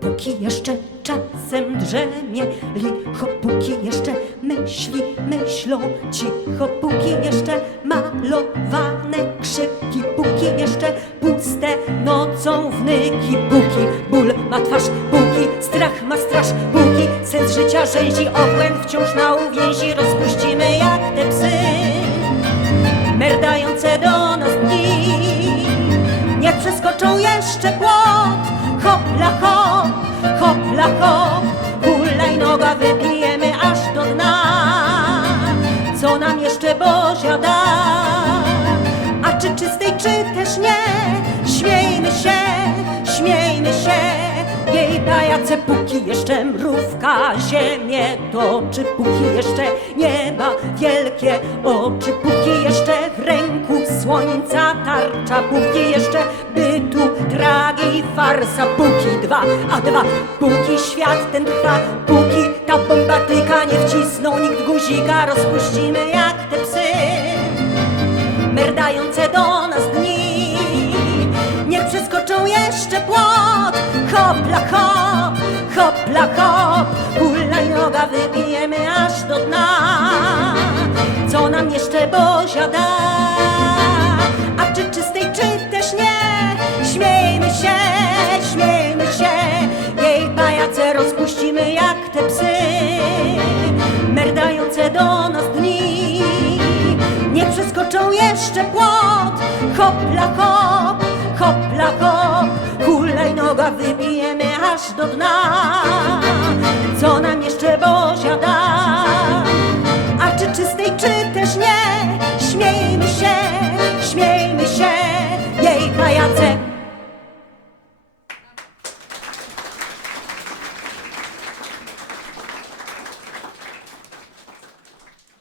Póki jeszcze czasem drzemie licho, póki jeszcze myśli myślą cicho, póki jeszcze malowane krzyki, póki jeszcze puste nocą wnyki, póki ból ma twarz, rzęzi, obłęd wciąż na uwięzi, rozpuścimy jak te psy, merdające do nas dni. Niech przeskoczą jeszcze płot. Hopla hop, hopla hop. Hulajnoga wypijemy aż do dna. Co nam jeszcze Bozia da? A czy czystej, czy też nie pajace, póki jeszcze mrówka ziemię toczy, póki jeszcze nieba wielkie oczy, póki jeszcze w ręku słońca tarcza, póki jeszcze bytu tragi farsa, póki dwa, a dwa, póki świat ten trwa, póki ta bomba tyka, nie wcisnął nikt guzika, rozpuścimy jak te psy merdające do nas dni. Niech przeskoczą jeszcze płot, hopla hop, hopla hop, hulajnoga wypijemy aż do dna. Co nam jeszcze Bozia da? A czy czystej, czy też nie? Śmiejmy się, śmiejmy się, jej pajace rozpuścimy jak te psy, merdające do nas dni. Niech przeskoczą jeszcze płot Hopla hop, hopla hop Hulajnoga wybijemy aż do dna. Co nam jeszcze Bozia da? A czy czystej, czy też nie? Śmiejmy się, śmiejmy się, jej pajace.